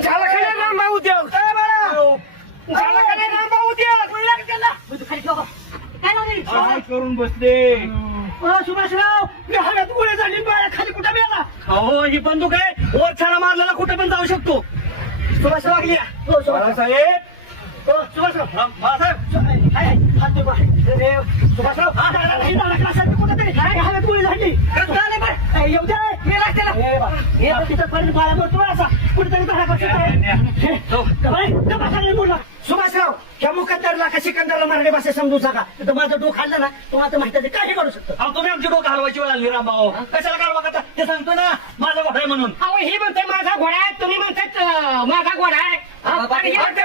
झाला का नाही रामबा उद्योग? झाला का नाही रामबा उद्योग? काय करून बसले सुभाषराव? मी हव्यात गोळी झाली, बाया खाली कुठं मेला? हो, ही बंदूक आहे, वर छाला मारलेला कुठं पण जाऊ शकतो. सुभाषराव लागली. हो सुभाषराव. हो सुभाषराव. बाळासाहेब हात दे बा. सुभाषराव कुठं तरी हव्यात गोळी झाली. येऊ द्या मी लागते तिथं पर्यंत बाळा मरतो असा कुठेतरी बोलला. सुभाषराव, ह्या मुकद्दरला का सिकंदरला मराठी भाषा समजू नका. तर माझं डोकं हल्लं ना, तुम्हाला माहिती आहे काही करू शकतो. तुम्ही आमची डोकं हलवायची वेळ आली रामभाऊ. कशाला काढवा करता? ते सांगतो ना माझा घोडा आहे म्हणून. अहो ही म्हणते माझा घोडा आहे, तुम्ही म्हणतात माझा घोडा आहे.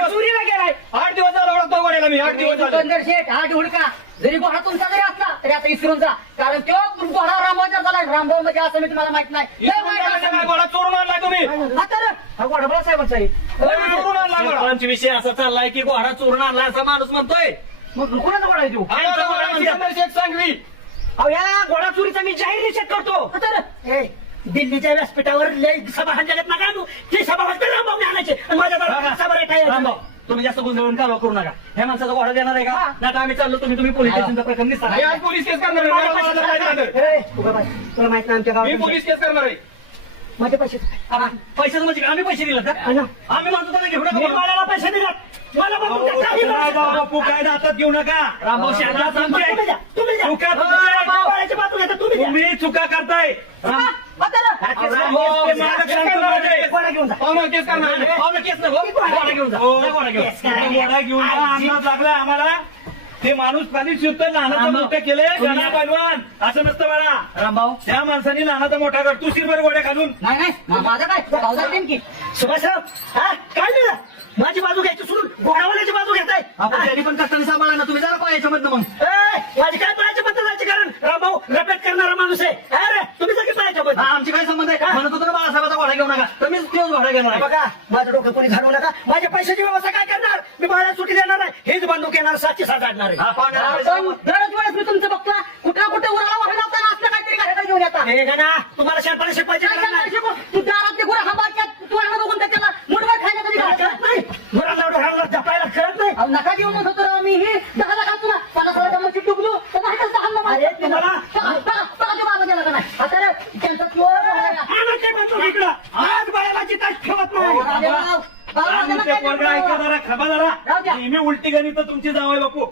चोरीला गेलाय. 8 दिवस झाला ओळखतो घोड्याला मी. 8 दिवस सिकंदर शेठ हा हुडका जरी घोडा तुमचा जरी असला तरी आता विसरून जा, कारण तो घोडा रामभाऊचा झाला. रामभाऊ म्हणजे असं मी तुम्हाला माहित नाही. घोडा चोरून आणलाय तुम्ही. हा घोडा मला साहेबांचा आहे. चोरून आणला. विषय असा चाललाय की घोडा चोरून आणला असा माणूस म्हणतोय. मग कुणाचा घोडा आहे तू? सिकंदर शेख सांगली. अहो या घोडा चोरीचा मी जाहीर निषेध करतो. दिल्लीच्या व्यासपीठावर सभा जगत नका तू. ती सभा फक्त रामभाऊ आणायचे माझ्या सभा. तुम्ही जास्त गुंतवणूक कारवा करू नका. ह्या माणसाचा घोडा देणार आहे का? नाही आम्ही चाललो. तुम्ही पोलीस स्टेशनचा प्रकरण निघता. पोलीस केस करणार. तुला माहित नाही आमच्या गावात पोलीस केस करणार आहे. माझे पैसे पैसे म्हणजे आम्ही पैसे दिले का? आम्ही म्हणतो त्यांना घेऊ नका. मला पैसे दिलात मला बापू काय हातात घेऊ नका. रामभाऊ तुम्ही चुका करताय. लागला आम्हाला. ते माणूस पाणी शिवतोय, लहानाचा मोठं केले पैलवान. असं नसतं बाळा रामभाऊ. त्या माणसाने लहानाचा मोठा कर. तू शिरभर गोड्या घालून. नाही माझं काय की सुभाषराव काय दिलं? माझी बाजू घ्यायची सोडून घोडावाल्याची बाजू घेताय. आपण पण कष्टाने सांभाळा ना तुम्ही. जरा पाहायच्या मधनं मग माझी काय पाहायच्या बद्दल जायचे? कारण रामभाऊ रपेट करणारा माणूस आहे. अरे तुम्ही सगळे पाहायच्या बद्दल. आमची काय संबंध आहे का? म्हणत होतो ना बाळासाहेबाचा घोडा घेऊ नका. तुम्ही तोच घोडा घेणार. बघा माझं डोकं कोणी घालवू नका. माझ्या पैशाची व्यवस्था काय करणार? मी बाळा सुट्टी देणार नाही. हेच बंदूक येणार 700 काढणार आहे. दरच वेळेस मी तुमचं बघतो कुठला कुठे उराला वाहन असताना असलं काहीतरी घरात घेऊन येतात. हे ना तुम्हाला शहाणपणा शिकवायचे तू दारातले गुरा हातात तू बघून त्याला मुठभर खायला कधी कळत नाही. मुलांना डोळ्याला जपायला कळत नाही. नका घेऊन म्हणत होतो मी ही 10 लाख तुला 50 लाखाची टुकलो तर नाही कसं हल्ला अरे तुम्हाला बाबा गेला का नाही? आता रे त्यांचा इकडं आज बाळाला चिता ठेवत नाही. मी उलटी गणित तुमची जावं बापू.